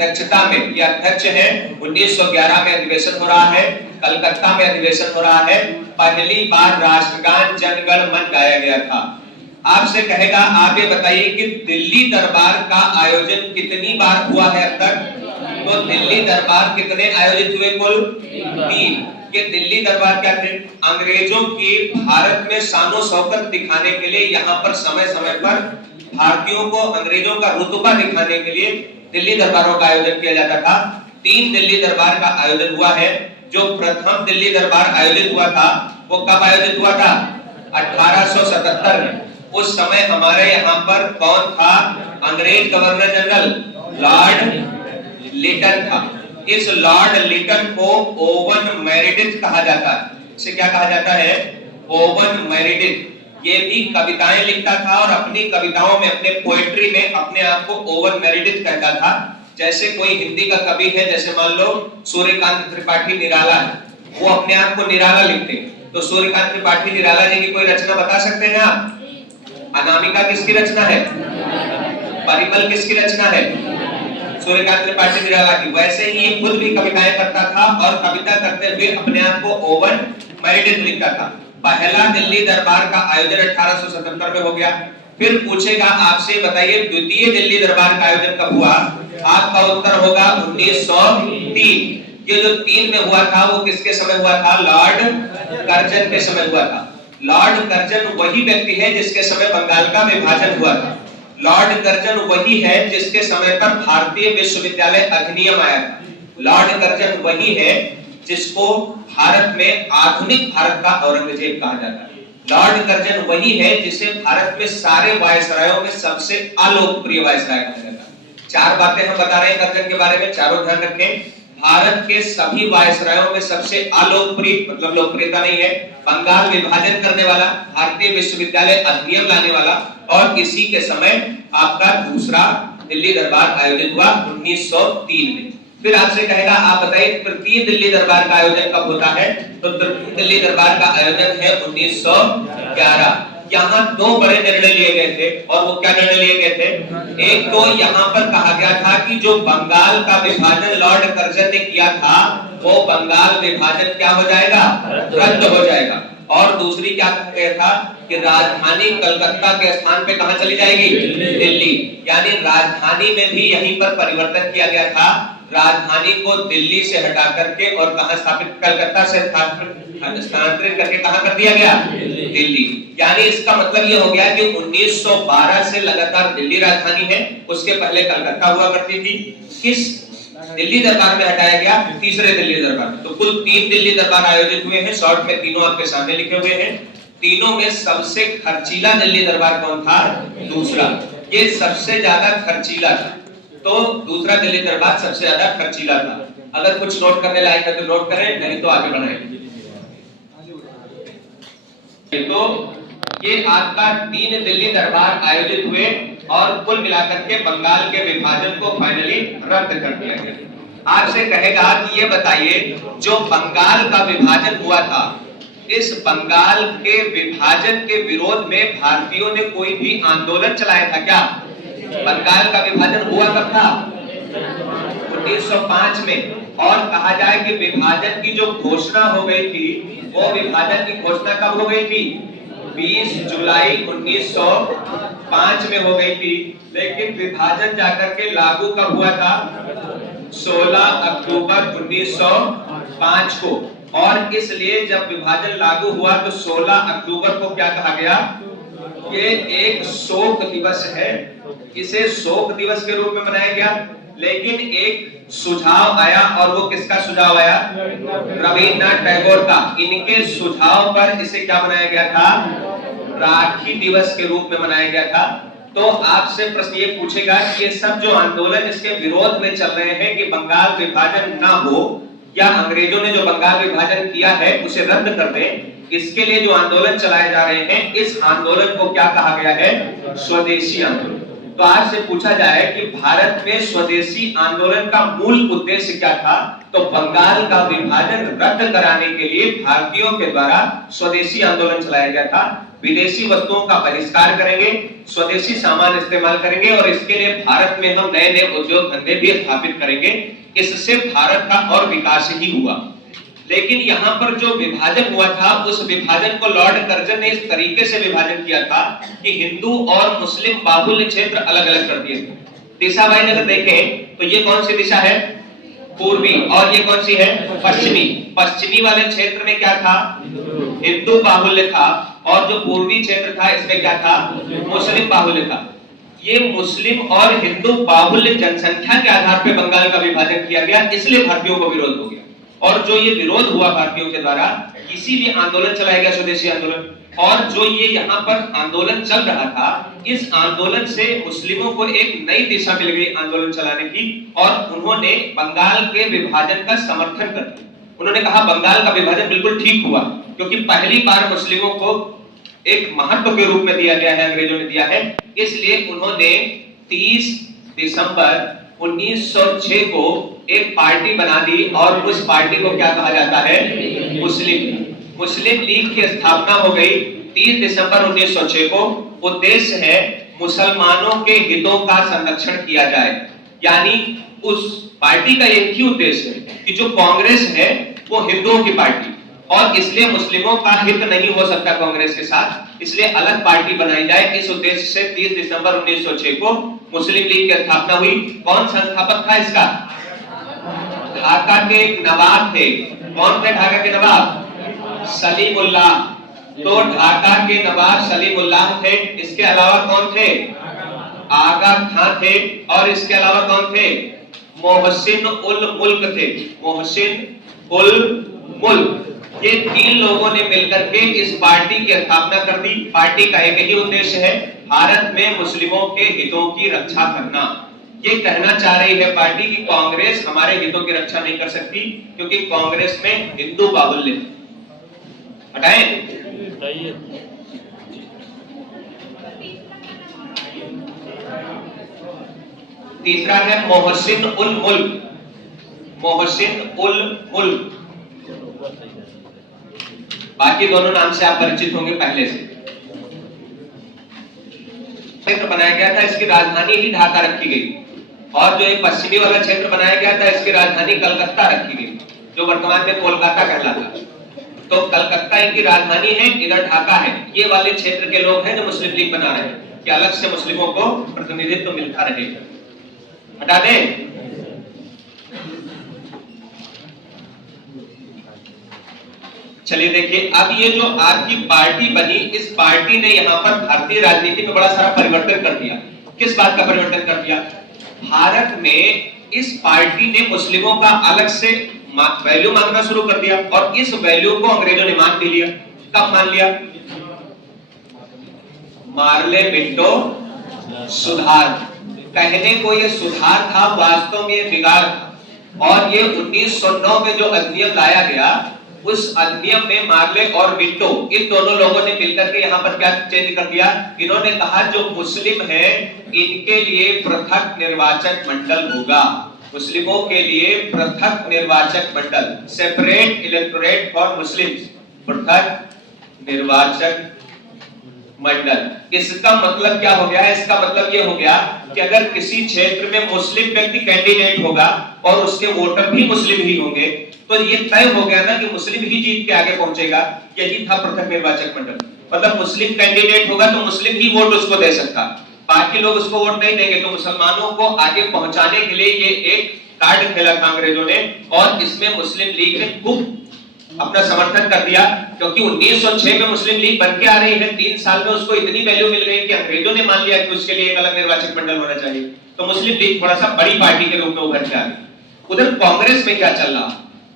अध्यक्षता में, ये अध्यक्ष है, 1911 में अधिवेशन हो रहा है, कलकत्ता में अधिवेशन हो रहा है। पहली बार राष्ट्रगान जन गण मन गाया गया था। आपसे कहेगा आप ये बताइए कि दिल्ली दरबार का आयोजन कितनी बार हुआ है अब तक? तो दिल्ली दरबार कितने आयोजित हुए? कुल 3। ये दिल्ली दरबार क्या थे? अंग्रेजों की भारत में शानो शौकत दिखाने के लिए, यहाँ पर समय समय पर भारतीयों को अंग्रेजों का रुतबा दिखाने के लिए दिल्ली दरबारों का आयोजन किया जाता था। 3 दिल्ली दरबार का आयोजन हुआ है। जो प्रथम दिल्ली दरबार आयोजित हुआ था वो कब आयोजित हुआ था? 1877 में। उस समय हमारे यहाँ पर कौन था? अंग्रेज गवर्नर जनरल लॉर्ड लिटन था। इस लॉर्ड लिटन को ओवन मेरिडिथ कहा जाता है। इसे क्या कहा जाता है? Oven Meredith. ये भी कविताएं लिखता था और अपनी कविताओं में, अपने पोएट्री में अपने आप को ओवन मेरिडिथ कहता था। जैसे कोई हिंदी का कवि है, जैसे मान लो सूर्यकांत त्रिपाठी निराला है, वो अपने आप को निराला लिखते हैं। तो सूर्यकांत त्रिपाठी निराला जी की कोई रचना बता सकते हैं आप? अनामिका किसकी रचना है? परिमल किसकी रचना है? सूर्यकांत त्रिपाठी निराला की। वैसे ही ये खुद भी कविताएं करता था और कविता करते हुए अपने आप को ओवन मेरिडिथ लिखता था। पहला दिल्ली दरबार का आयोजन 1877 में हो गया। फिर पूछेगा आपसे, बताइए द्वितीय दिल्ली दरबार का आयोजन कब हुआ? आपका उत्तर होगा 1903। ये जो 3 में हुआ था वो किसके समय हुआ था? लॉर्ड कर्जन के समय हुआ था। लॉर्ड कर्जन वही व्यक्ति है जिसके समय बंगाल का विभाजन हुआ था। लॉर्ड कर्जन वही है जिसके समय पर भारतीय विश्वविद्यालय अधिनियम आया था। लॉर्ड कर्जन वही है जिसको भारत में आधुनिक भारत का औरंगजेब कहा जाता है। लॉर्ड कर्जन वही है जिसे भारत में सारे वायसरायों में सबसे अलोकप्रिय वायसराय कहा जाता है। 4 बातें हम बता रहे हैं कर्जन के बारे में, चारों ध्यान रखें। भारत के सभी वायसरायों में सबसे अलोकप्रिय, मतलब लोकप्रियता नहीं है, बंगाल विभाजन करने वाला, भारतीय विश्वविद्यालय अधिनियम लाने वाला, और इसी के समय आपका दूसरा दिल्ली दरबार आयोजित हुआ 1903 में। फिर आपसे कहेगा आप बताइए तृतीय दिल्ली दरबार का आयोजन कब होता है? तो तृतीय दिल्ली दरबार का आयोजन है 1911। यहाँ 2 बड़े निर्णय लिए गए थे, और वो क्या निर्णय लिए गए थे? एक तो यहाँ पर कहा गया था कि जो बंगाल का विभाजन लॉर्ड कर्जन ने किया था वो बंगाल विभाजन क्या हो जाएगा? रद्द हो जाएगा। और दूसरी क्या कहा गया था कि राजधानी कलकत्ता के स्थान पे कहां चली जाएगी? दिल्ली। यानी राजधानी में भी यहीं पर परिवर्तन किया गया था। राजधानी को दिल्ली से हटा करके और कहां स्थापित? कलकत्ता से स्थानांतरित करके कहां कर दिया गया? दिल्ली। यानी इसका मतलब ये हो गया कि 1912 से लगातार दिल्ली राजधानी है, उसके पहले कलकत्ता हुआ करती थी। किस दिल्ली दरबार में हटाया गया? तीसरे दिल्ली दरबार में। तो कुल 3 दिल्ली दरबार आयोजित हुए हैं। शॉर्ट में तीनों आपके सामने लिखे हुए हैं। तीनों में सबसे खर्चीला दिल्ली दरबार कौन था? दूसरा। ये सबसे ज्यादा खर्चीला था, तो दूसरा दिल्ली दरबार सबसे ज्यादा खर्चीला था। अगर कुछ नोट करने लायक है तो नोट करें, नहीं तो आगे बढ़ाएं। तो ये आपका 3 दिल्ली दरबार आयोजित हुए और कुल मिलाकर के बंगाल के विभाजन को फाइनली रद्द कर दिया गया। आपसे कहेगा कि ये बताइए जो बंगाल का विभाजन हुआ था, इस बंगाल के विभाजन के विरोध में भारतीयों ने कोई भी आंदोलन चलाया था क्या? बंगाल का विभाजन हुआ कब था? 1905 में। और कहा जाए कि विभाजन की जो घोषणा हो गई थी, वो विभाजन की घोषणा कब हो गई थी? 20 जुलाई 1905 में हो गई थी। लेकिन विभाजन जाकर के लागू कब हुआ था? 16 अक्टूबर 1905 को। और इसलिए जब विभाजन लागू हुआ तो 16 अक्टूबर को क्या कहा गया? ये एक शोक दिवस है, इसे शोक दिवस के रूप में मनाया गया। लेकिन एक सुझाव आया, और वो किसका सुझाव आया? रविन्द्रनाथ टैगोर का। इनके सुझाव पर इसे क्या बनाया गया था? राखी दिवस के रूप में मनाया गया था। तो आपसे प्रश्न ये पूछेगा कि ये सब जो आंदोलन इसके विरोध में चल रहे हैं कि बंगाल विभाजन ना हो, या अंग्रेजों ने जो बंगाल विभाजन किया है उसे रद्द कर दें, इसके लिए जो आंदोलन चलाए जा रहे हैं, इस आंदोलन को क्या कहा गया है? स्वदेशी आंदोलन। तो आज से पूछा जाए कि भारत में स्वदेशी आंदोलन का मूल उद्देश्य क्या था, तो बंगाल का विभाजन रद्द कराने के लिए भारतीयों के द्वारा स्वदेशी आंदोलन चलाया गया था। विदेशी वस्तुओं का बहिष्कार करेंगे, स्वदेशी सामान इस्तेमाल करेंगे और इसके लिए भारत में हम नए नए उद्योग धंधे भी स्थापित करेंगे। इससे भारत का और विकास ही हुआ। लेकिन यहाँ पर जो विभाजन हुआ था, उस विभाजन को लॉर्ड कर्जन ने इस तरीके से विभाजन किया था कि हिंदू और मुस्लिम बाहुल्य क्षेत्र अलग अलग कर दिए थे। दिशा भाई अगर देखें तो ये कौन सी दिशा है, पूर्वी, और ये कौन सी है, पश्चिमी। पश्चिमी वाले क्षेत्र में क्या था, हिंदू बाहुल्य था, और जो पूर्वी क्षेत्र था इसमें क्या था, मुस्लिम बाहुल्य था। ये मुस्लिम और हिंदू बाहुल्य जनसंख्या के आधार पर बंगाल का विभाजन किया गया, इसलिए भारतीयों को विरोध हो गया। और जो ये विरोध हुआ भारतीयों के द्वारा, इसीलिए आंदोलन चलाया गया, स्वदेशी आंदोलन। और जो ये यहाँ पर आंदोलन चल रहा था, इस आंदोलन से मुस्लिमों को एक नई दिशा मिल गई आंदोलन चलाने की, और उन्होंने बंगाल के विभाजन का समर्थन कर दिया। उन्होंने कहा बंगाल का विभाजन बिल्कुल ठीक हुआ, क्योंकि पहली बार मुस्लिमों को एक महत्व के रूप में दिया गया है, अंग्रेजों ने दिया है। इसलिए उन्होंने 30 दिसंबर 1906 को एक पार्टी बना दी, और उस पार्टी को क्या कहा जाता है, मुस्लिम लीग। मुस्लिम लीग की स्थापना हो गई 30 दिसंबर 1906 को। उद्देश्य है मुसलमानों के हितों का संरक्षण किया जाए। यानी उस पार्टी का एक ही उद्देश्य है कि जो कांग्रेस है वो हिंदुओं की पार्टी, और इसलिए मुस्लिमों का हित नहीं हो सकता कांग्रेस के साथ, इसलिए अलग पार्टी बनाई जाए। इस उद्देश्य से 30 दिसंबर 1906 को मुस्लिम लीग की स्थापना हुई। कौन संस्थापक था इसका, ढाका के एक नवाब थे। कौन थे ढाका के नवाब, सलीमुल्लाह। तो ढाका के नवाब सलीमुल्लाह थे। इसके अलावा कौन थे, आगा खां थे। और इसके अलावा कौन थे, मोहसिन उल मुल्क थे। मोहसिन उल मुल्क, ये 3 लोगों ने मिलकर के इस पार्टी की स्थापना कर दी। पार्टी का एक ही उद्देश्य है, भारत में मुस्लिमों के हितों की रक्षा करना। ये कहना चाह रही है पार्टी की कांग्रेस हमारे हितों की रक्षा नहीं कर सकती, क्योंकि कांग्रेस में हिंदू बाहुल्य। हटाएं, तीसरा है मोहसिन उल मुल्क। मोहसिन उल मुल्क, बाकी दोनों नाम से आप परिचित होंगे पहले से। क्षेत्र बनाया गया था, इसकी राजधानी ही ढाका रखी गई, और जो एक पश्चिमी वाला क्षेत्र बनाया गया था, इसकी राजधानी कलकत्ता रखी गई, जो वर्तमान में कोलकाता कहलाता। तो कलकत्ता इनकी राजधानी है, इधर ढाका है। ये वाले क्षेत्र के लोग हैं जो मुस्लिम लीग बना रहे हैं कि अलग से मुस्लिमों को प्रतिनिधित्व मिलता रहे। हटा दें, चलिए देखिए, अब ये जो आपकी पार्टी बनी, इस पार्टी ने यहाँ पर भारतीय राजनीति में बड़ा सारा परिवर्तन कर दिया। किस बात का परिवर्तन कर दिया, भारत में इस पार्टी ने मुस्लिमों का अलग से वैल्यू मांगना शुरू कर दिया, और इस वैल्यू को अंग्रेजों ने मान भी लिया। कब मान लिया, मार्ले मिंटो सुधार। कहने को ये सुधार था, वास्तव में ये बिगाड़ था। और ये 1909 में जो अधिनियम लाया गया, उस अधिनियम में मार्ले और मिंटो, इन दोनों लोगों ने मिलकर के यहाँ पर क्या चेंज कर दिया, इन्होंने कहा जो मुस्लिम है इनके लिए पृथक निर्वाचक मंडल होगा। मुस्लिमों के लिए पृथक निर्वाचक मंडल, सेपरेट इलेक्टोरेट फॉर मुस्लिम्स, पृथक निर्वाचक मंडल। इसका मतलब क्या हो गया, इसका मतलब ये हो गया कि अगर किसी क्षेत्र में मुस्लिम व्यक्ति कैंडिडेट होगा और उसके वोटर भी मुस्लिम ही होंगे, तो ये तय हो गया ना कि मुस्लिम ही जीत के आगे पहुंचेगा। यही था पृथक निर्वाचक मंडल। मतलब मुस्लिम कैंडिडेट होगा तो मुस्लिम ही वोट उसको दे सकता, बाकी लोग उसको वोट नहीं देंगे। तो मुसलमानों को आगे पहुंचाने के लिए ये एक कार्ड खेला था अंग्रेजों ने, और इसमें मुस्लिम लीग ने खूब अपना समर्थन कर दिया। क्योंकि 1906 में मुस्लिम लीग बन के आ रही है, 3 साल में उसको इतनी वैल्यू मिल गई कि अंग्रेजों ने मान लिया कि उसके लिए एक अलग निर्वाचक मंडल होना चाहिए। तो मुस्लिम लीग थोड़ा सा बड़ी पार्टी के रूप में उभर के आ गई। उधर कांग्रेस में क्या चल रहा,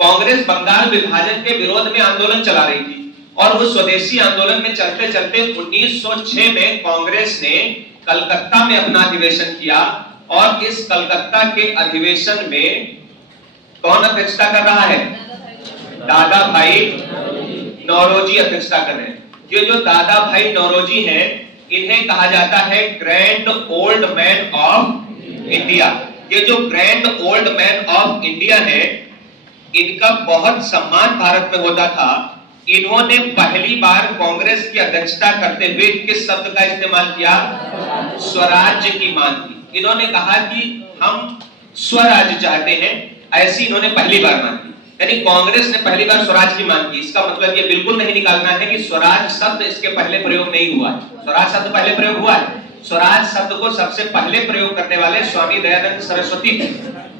कांग्रेस बंगाल विभाजन के विरोध में आंदोलन चला रही थी, और उस स्वदेशी आंदोलन में चलते चलते 1906 में कांग्रेस ने कलकत्ता में अपना अधिवेशन किया। और इस कलकत्ता के अधिवेशन में कौन अध्यक्षता कर रहा है, दादा भाई नौरोजी अध्यक्षता कर रहे हैं। ये जो दादा भाई नौरोजी हैं, इन्हें कहा जाता है grand old man of India. ये जो grand old man of India है, इनका बहुत सम्मान भारत में होता था। इन्होंने पहली बार कांग्रेस की अध्यक्षता करते हुए किस शब्द का इस्तेमाल किया? स्वराज्य की मांग की। इन्होंने कहा कि हम स्वराज्य चाहते हैं, ऐसी इन्होंने पहली बार मांगी। यानी कांग्रेस ने पहली बार स्वराज की मांग की। इसका मतलब ये बिल्कुल नहीं निकालना है कि स्वराज शब्द इसके पहले प्रयोग नहीं हुआ है। स्वराज शब्द पहले प्रयोग हुआ है। स्वराज शब्द को सबसे पहले प्रयोग करने वाले स्वामी दयानंद सरस्वती थे,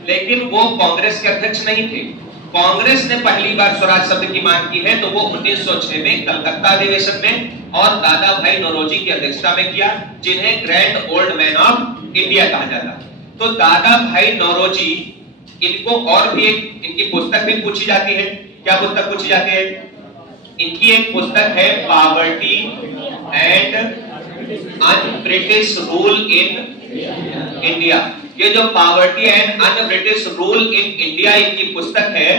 लेकिन वो कांग्रेस के अध्यक्ष नहीं थे। कांग्रेस ने पहली बार स्वराज शब्द की मांग की है तो वो 1906 में कलकत्ता अधिवेशन में और दादा भाई नौरोजी की अध्यक्षता में किया, जिन्हें grand old man of India कहा जाता है। तो दादा भाई नौरोजी, इनको और भी एक इनकी पुस्तक भी पूछी जाती है। क्या पुस्तक पूछी जाती है? इनकी एक पुस्तक है poverty and un British rule in India. ये जो poverty and un British rule in India इनकी पुस्तक है,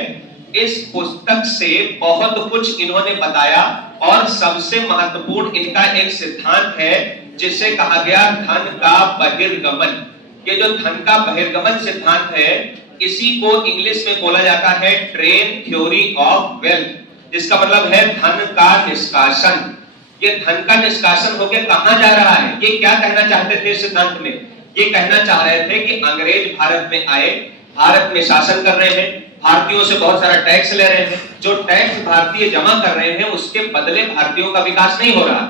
इस पुस्तक से बहुत कुछ इन्होंने बताया और सबसे महत्वपूर्ण इनका एक सिद्धांत है जिसे कहा गया धन का बहिर्गमन। ये जो धन का बहिर्गमन सिद्धांत है, इसी को इंग्लिश में बोला जाता है ट्रेन थ्योरी ऑफ वेल्थ, जिसका मतलब है धन का निष्कासन। ये धन का निष्कासन होके कहां जा रहा है? ये क्या कहना चाहते थे सिद्धांत में? ये कहना चाह रहे थे कि अंग्रेज भारत में आए, भारत में शासन कर रहे हैं, भारतीयों से बहुत सारा टैक्स ले रहे हैं। जो टैक्स भारतीय जमा कर रहे हैं उसके बदले भारतीयों का विकास नहीं हो रहा,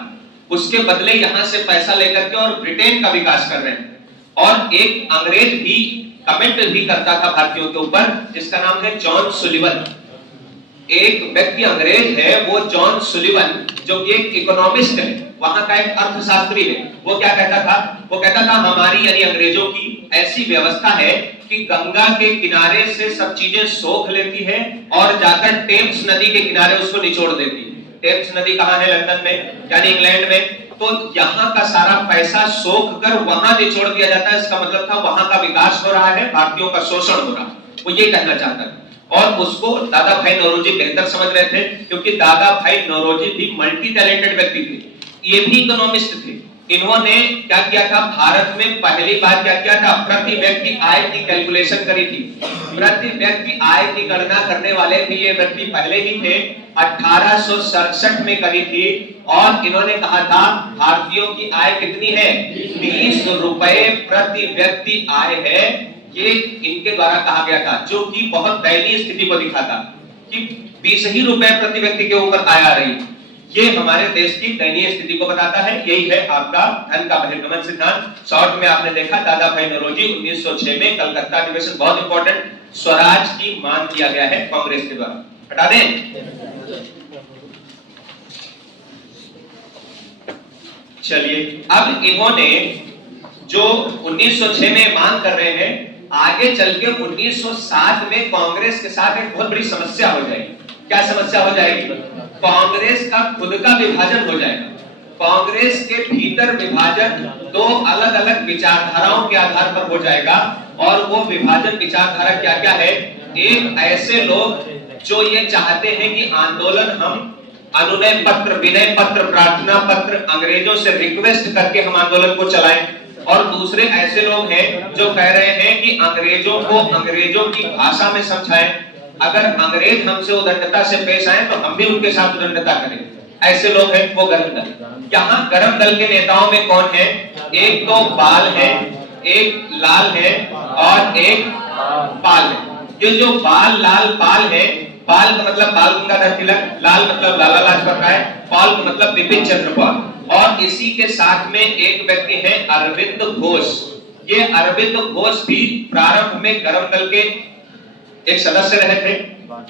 उसके बदले यहां से पैसा लेकर के और ब्रिटेन का विकास कर रहे हैं। और एक अंग्रेज भी कमेंट भी करता था भारतीयों के ऊपर, जिसका नाम है जॉन सुलिवन। एक व्यक्ति अंग्रेज है, वो जॉन सुलिवन, जो कि एक इकोनॉमिस्ट है, वहां का एक अर्थशास्त्री है। वो क्या कहता था? वो कहता था हमारी यानी अंग्रेजों की ऐसी व्यवस्था है कि गंगा के किनारे से सब चीजें सोख लेती है और जाकर टेम्स नदी के किनारे उसको निचोड़ देती है। टेम्स नदी कहां है? लंदन में, यानी इंग्लैंड में। तो यहाँ का सारा पैसा सोख कर वहां निचोड़ दिया जाता है। इसका मतलब था वहां का विकास हो रहा है, भारतीयों का शोषण हो रहा है। वो ये कहना चाहता है और उसको दादा भाई नौरोजी बेहतर समझ रहे थे, क्योंकि दादा भाई नौरोजी भी मल्टी टैलेंटेड व्यक्ति थे। ये भी इकोनॉमिस्ट थे। इन्होंने क्या किया था? भारत में पहली बार क्या किया था? प्रति व्यक्ति आय की कैलकुलेशन करी थी। प्रति व्यक्ति आय की गणना करने वाले भी ये व्यक्ति पहले ही थे, 1867 में करी थी। और इन्होंने कहा था भारतीयों की आय कितनी है? 20 रुपए प्रति व्यक्ति आय है। ये इनके द्वारा कहा गया था, जो कि बहुत दयनीय स्थिति को दिखाता कि 20 ही रुपए प्रति व्यक्ति के ऊपर आय आ रही। ये हमारे देश की दयनीय स्थिति को बताता है। यही है आपका धन का बहिर्गमन सिद्धांत। शॉर्ट में आपने देखा दादा भाई नौरोजी 1906 में कलकत्ता अधिवेशन, बहुत इंपॉर्टेंट, स्वराज की मांग किया गया है कांग्रेस के द्वारा। हटा दें। चलिए, अब इन्होंने जो 1906 में मांग कर रहे हैं, आगे चल के 1907 में कांग्रेस के साथ एक बहुत बड़ी समस्या हो जाएगी। क्या समस्या हो जाएगी? कांग्रेस का खुद का विभाजन हो जाएगा। कांग्रेस के भीतर विभाजन दो अलग अलग विचारधाराओं के आधार पर हो जाएगा। और वो विभाजन विचारधारा क्या क्या है? एक, ऐसे लोग जो ये चाहते हैं कि आंदोलन हम अनुनय पत्र, विनय पत्र, प्रार्थना पत्र अंग्रेजों से रिक्वेस्ट करके हम आंदोलन को चलाएं। और दूसरे ऐसे लोग हैं जो कह रहे हैं कि अंग्रेजों को अंग्रेजों की भाषा में समझाएं। अगर अंग्रेज हमसे उदंडता से पेश आए तो हम भी उनके साथ उदंडता करें। ऐसे लोग हैं, वो गरम दल। यहाँ गरम दल के नेताओं में कौन है? एक तो बाल है, एक लाल है और एक पाल है। ये जो बाल, लाल, पाल है, पाल का मतलब बाल गंगाधर तिलक, लाल मतलब लाला लाजपत राय, पाल का मतलब बिपिन चंद्र पाल। और इसी के साथ में एक व्यक्ति है अरविंद घोष। ये अरविंद घोष भी प्रारंभ में गरम दल के एक सदस्य रहे थे,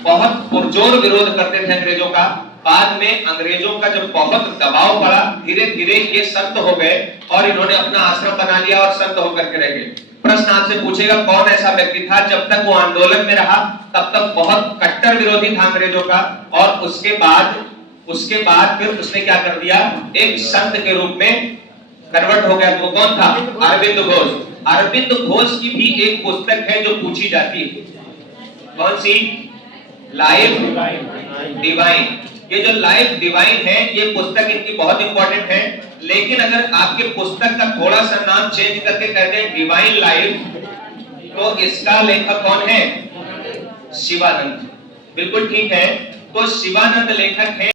बहुत पुरजोर विरोध करते थे अंग्रेजों का। बाद में अंग्रेजों का जब बहुत दबाव पड़ा, धीरे धीरे ये संत हो गए और इन्होंने अपना आश्रम बना लिया और संत होकर के रह गए। प्रश्न आपसे पूछेगा कौन ऐसा व्यक्ति था जब तक वो आंदोलन में रहा तब तक बहुत कट्टर विरोधी था अंग्रेजों का, और उसके बाद फिर उसने क्या कर दिया? एक संत के रूप में कन्वर्ट हो गया। वो कौन था? अरविंद घोष। अरविंद घोष की भी एक पुस्तक है जो पूछी जाती है। कौन सी? Life divine. ये जो लाइफ डिवाइन है, ये पुस्तक इनकी बहुत इंपॉर्टेंट है। लेकिन अगर आपके पुस्तक का थोड़ा सा नाम चेंज करके कर दें डिवाइन लाइफ, तो इसका लेखक कौन है? शिवानंद। बिल्कुल ठीक है। तो शिवानंद लेखक है।